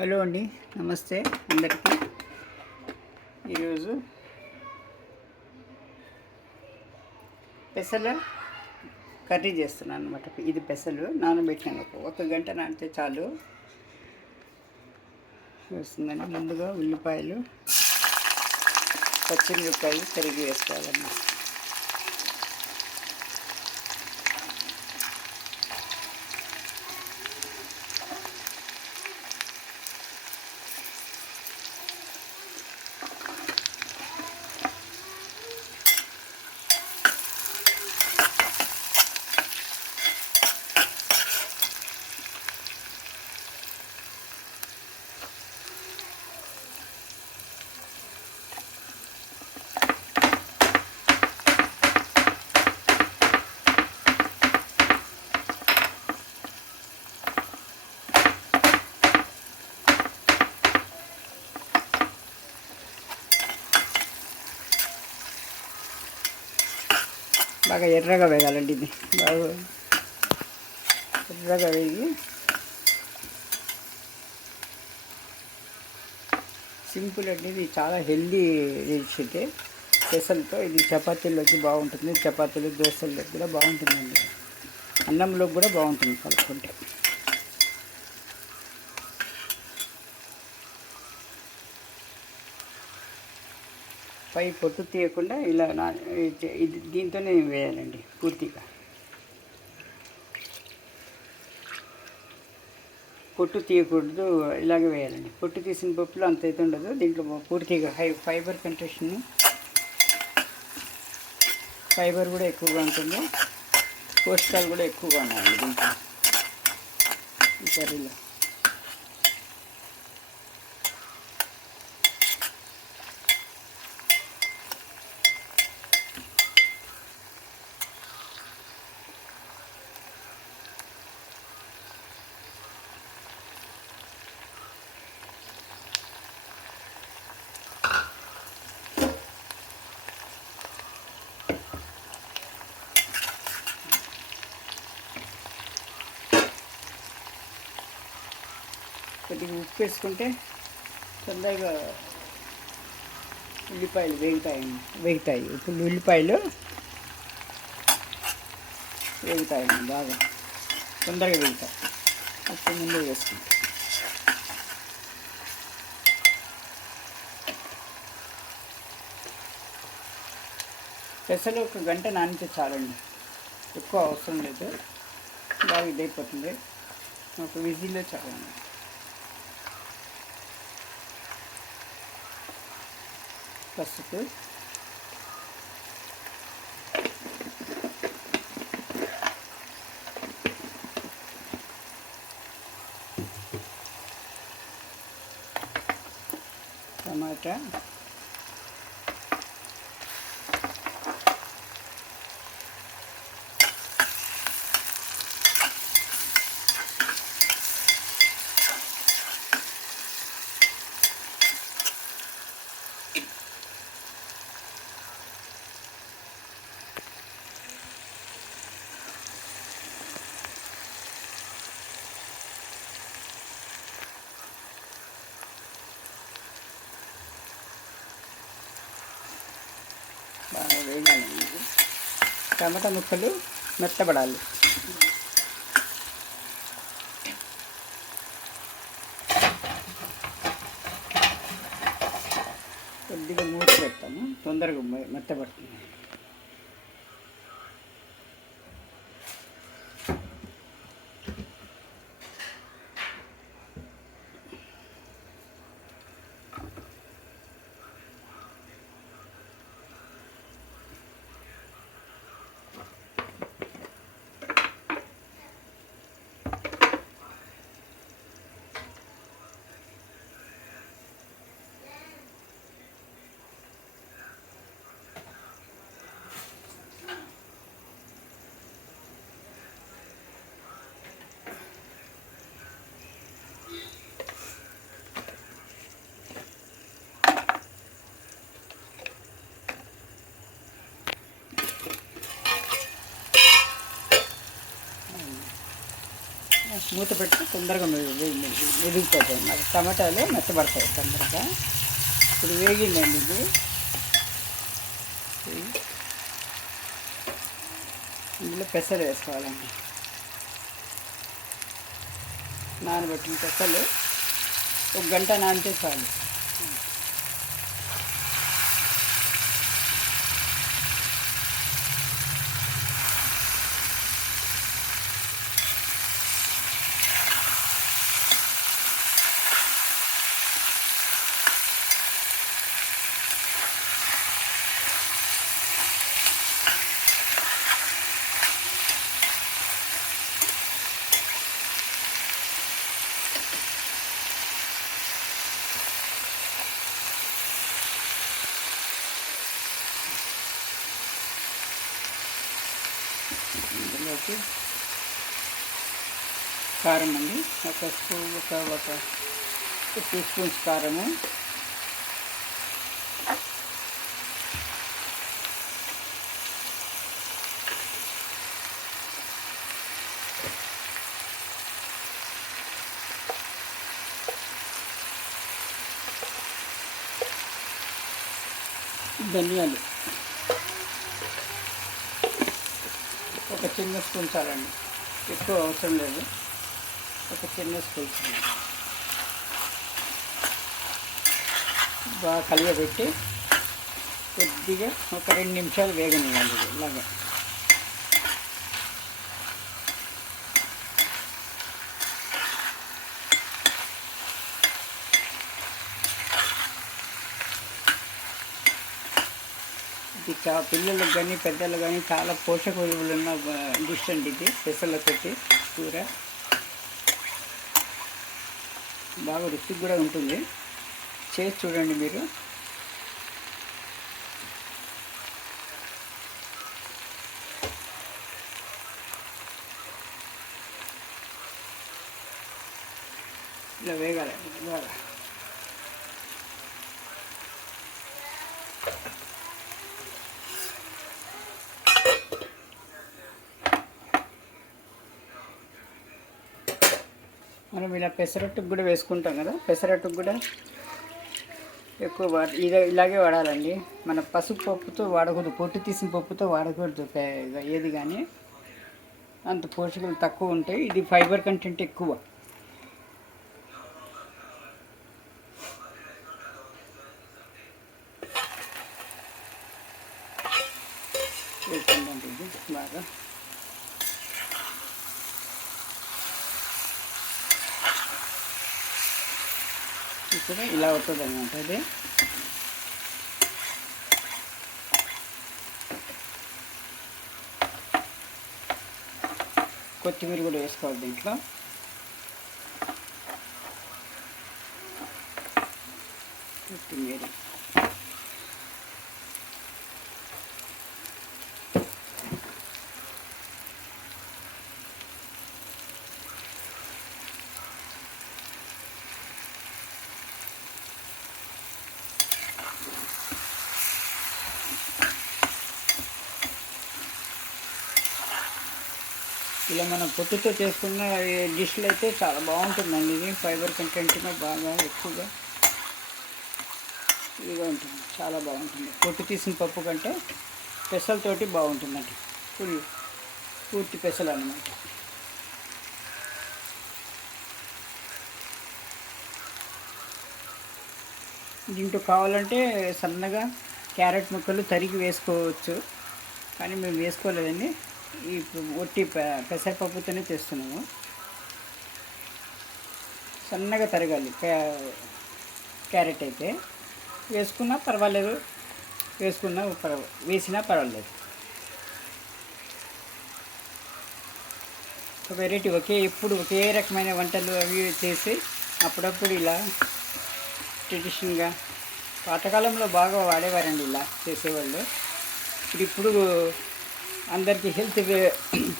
Hello అండి, నమస్తే అందరికీ. ఈరోజు పెసల కర్రీ చేస్తున్నాను అనమాట. ఇది పెసలు నానబెట్టినాను, ఒక గంట నానితే చాలు వస్తుందండి. ముందుగా ఉల్లిపాయలు, పచ్చిమిరపకాయలు తరిగి వేసుకోవాలన్నమాట. బాగా ఎర్రగా వేగాలండి. ఇది బాగా ఎర్రగా వేగి సింపుల్ అండి. ఇది చాలా హెల్దీ డిష్. అయితే పెసలతో ఇది చపాతీల్లోకి బాగుంటుంది, చపాతీలు దోశల్లోకి కూడా బాగుంటుందండి, అన్నంలోకి కూడా బాగుంటుంది కలుపుకుంటే. పై పొట్టు తీయకుండా ఇలా ఇది దీంతోనే వేయాలండి పూర్తిగా. పొట్టు తీయకూడదు, ఇలాగే వేయాలండి. పొట్టు తీసిన పప్పులో అంత అయితే ఉండదు. దీంట్లో పూర్తిగా ఫైబర్ కంటెంట్ని, ఫైబర్ కూడా ఎక్కువగా ఉంటుంది, పోషకాలు కూడా ఎక్కువగా ఉన్నాయి దీంట్లో ఈ కర్రీలో. కొద్దిగా ఉప్పు వేసుకుంటే తొందరగా ఉల్లిపాయలు వేగుతాయి. ఇప్పుడు ఉల్లిపాయలు వేగుతాయండి, బాగా తొందరగా వేగుతాయి. అప్పుడు ముందు వేసుకుంటాం. పెసలు ఒక గంట నానితే చాలండి, ఎక్కువ అవసరం లేదు. బాగా ఇదైపోతుంది, ఒక విజిల్లో చాలండి. పసుపు, టమాటా, బాగా వేయాలండి. టమాటా ముక్కలు మెత్తబడాలి. కొద్దిగా మూసి పెడతాను, తొందరగా మెత్తబడుతుంది. మూత పెట్టి తొందరగా మెదిగిపోతాయి, మరి టమాటాలు మెత్తబడతాయి తొందరగా. ఇప్పుడు వేగిందండి ఇది. ఇందులో పెసలు వేసుకోవాలండి, నానబెట్టిన పెసలు 1 గంట నానితే చాలు. ఇందులోకి కారం అండి, ఒక 2 స్పూన్స్ కారము, ధనియాలు ఒక చిన్న స్పూన్ చాలండి, ఎక్కువ అవసరం లేదు, ఒక చిన్న స్పూన్ చాలు. బాగా కలియబెట్టి కొద్దిగా ఒక 2 నిమిషాలు వేగనివ్వండి ఇలాగా. ఇది పిల్లలకు కానీ పెద్దలకు కానీ చాలా పోషక విలువలు ఉన్న డిష్ అండి ఇది. పెసలతోటి కూర బాగా రుచికి కూడా ఉంటుంది, చేసి చూడండి మీరు. ఇలా వేగాలండి బాగా. మనం ఇలా పెసరట్టుకు కూడా వేసుకుంటాం కదా, పెసరట్టుకు కూడా ఎక్కువ ఇలాగే వాడాలండి. మన పసుపు పప్పుతో వాడకూడదు, పొట్టు తీసిన పప్పుతో వాడకూడదు ఏది కానీ, అంత పోషకాలు తక్కువ ఉంటాయి. ఇది ఫైబర్ కంటెంట్ ఎక్కువ. వేసుకుందండి ఇది బాగా. ఇప్పుడు ఇలా అవుతుంది అన్నమాట అది. కొత్తిమీర కూడా వేసుకోవాలి దీంట్లో. కొత్తిమీర ఇలా మనం పొట్టుతో చేసుకున్న డిష్లు అయితే చాలా బాగుంటుందండి. ఇది ఫైబర్ కంటెంట్ బాగా ఎక్కువగా ఇదిగా ఉంటుంది, చాలా బాగుంటుంది. పొట్టు తీసిన పప్పు కంటే పెసలతోటి బాగుంటుందండి, పూర్తి పెసలు అన్నమాట. దీంట్లో కావాలంటే సన్నగా క్యారెట్ ముక్కలు తరిగి వేసుకోవచ్చు, కానీ మేము వేసుకోలేదండి. ఈ ఒట్టి పెసరపప్పుతోనే చేస్తున్నాము. సన్నగా తరగాలి క్యారెట్ అయితే. వేసుకున్నా పర్వాలేదు, వేసినా పర్వాలేదు. ఒక వెరైటీ ఎప్పుడు ఒకే రకమైన వంటలు అవి చేసి అప్పుడప్పుడు ఇలా ట్రెడిషనల్గా పాతకాలంలో బాగా వాడేవారండి, ఇలా చేసేవాళ్ళు. ఇప్పుడు అందరికీ హెల్త్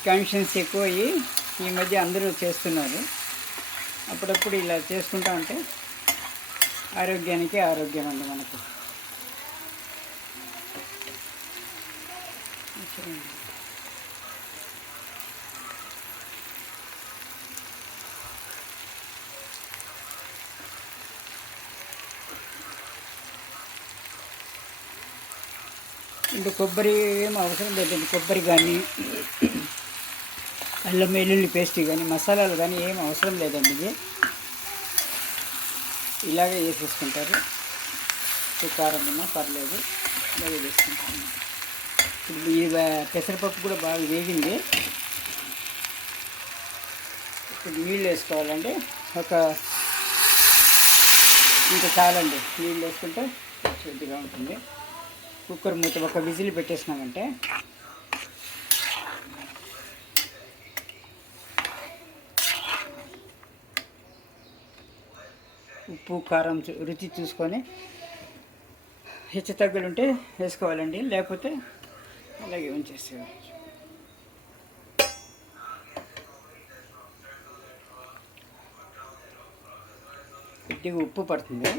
కాన్షియన్స్ ఎక్కువ అయ్యి ఈ మధ్య అందరూ చేస్తున్నారు. అప్పుడప్పుడు ఇలా చేసుకుంటా ఉంటే ఆరోగ్యానికి ఆరోగ్యం అండి మనకు. ఇంకా కొబ్బరి ఏం అవసరం లేదండి. కొబ్బరి కానీ అల్లం వెల్లుల్లి పేస్ట్ కానీ మసాలాలు కానీ ఏం అవసరం లేదండి. ఇది ఇలాగే చేసేసుకుంటారు. కారం ఉన్నా పర్లేదు, ఇలాగే చేసుకుంటాను. ఇప్పుడు ఈ పెసరపప్పు కూడా బాగా వేగింది. ఇప్పుడు నీళ్ళు వేసుకోవాలండి. ఇంకా చాలండి, నీళ్ళు వేసుకుంటే శుద్ధిగా ఉంటుంది. కుక్కర్ మూత ఒక విజిల్ పెట్టేసినామంటే ఉప్పు కారం రుచి చూసుకొని హెచ్చు తగ్గులుంటే వేసుకోవాలండి, లేకపోతే అలాగే ఉంచేసేవాళ్ళు. కొద్దిగా ఉప్పు పడుతుంది,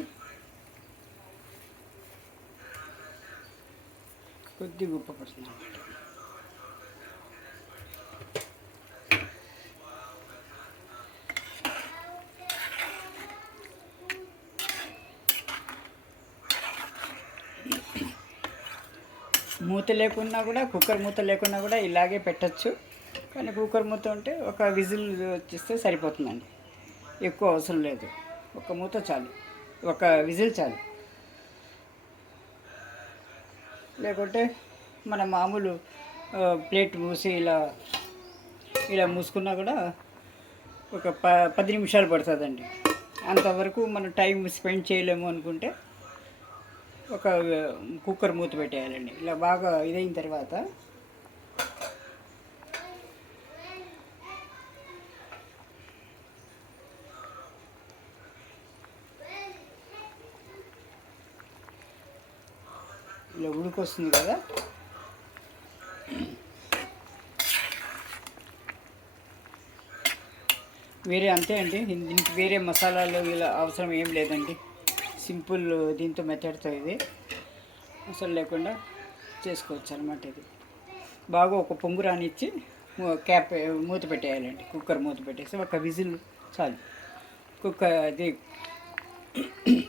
కొద్దిగా ఉప్పు పడుతుంది అన్నమాట. మూత లేకున్నా కూడా, కుక్కర్ మూత లేకున్నా కూడా ఇలాగే పెట్టచ్చు. కానీ కుక్కర్ మూత ఉంటే ఒక విజిల్ వచ్చేస్తే సరిపోతుందండి, ఎక్కువ అవసరం లేదు. ఒక మూత చాలు, ఒక విజిల్ చాలు. లేకుంటే మన మామూలు ప్లేట్ మూసి ఇలా మూసుకున్నా కూడా ఒక 10 నిమిషాలు పడుతుందండి. అంతవరకు మనం టైం స్పెండ్ చేయలేము అనుకుంటే ఒక కుక్కర్ మూత పెట్టేయాలండి. ఇలా బాగా ఇదైన తర్వాత ఇలా ఉడికొస్తుంది కదా, వేరే అంతే అండి. దీనికి వేరే మసాలాలు ఇలా అవసరం ఏం లేదండి. సింపుల్ దీంతో మెథడ్తో ఇది అసలు లేకుండా చేసుకోవచ్చు అనమాట. ఇది బాగా ఒక పొంగు రానిచ్చి క్యాప్ మూత పెట్టేయాలండి. కుక్కర్ మూత పెట్టేసి ఒక విజిల్ చాలు. అది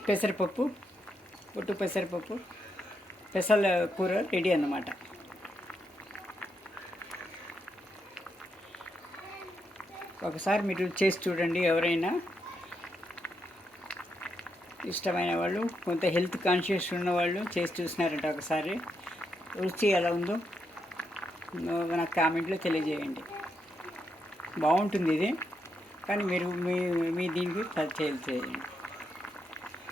పెసరపప్పు, పొట్టు పెసరపప్పు పెసల కూర రెడీ అన్నమాట. ఒకసారి మీరు చేసి చూడండి. ఎవరైనా ఇష్టమైన వాళ్ళు, కొంత హెల్త్ కాన్షియస్ ఉన్నవాళ్ళు చేసి చూసినారంటే ఒకసారి రుచి ఎలా ఉందో నాకు కామెంట్లో తెలియజేయండి. బాగుంటుంది ఇది, కానీ మీరు మీ దీనికి చేయండి.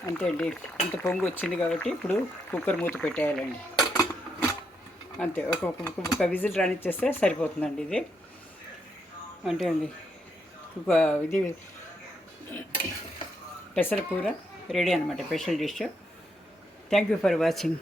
అంతే అండి. ఇంత పొంగు వచ్చింది కాబట్టి ఇప్పుడు కుక్కర్ మూత పెట్టేయాలండి. అంతే, ఒక విజిల్ రానిచ్చేస్తే సరిపోతుందండి. ఇది అంటే అండి ఇది పెసర కూర రెడీ అనమాట, special dish. Thank you for watching.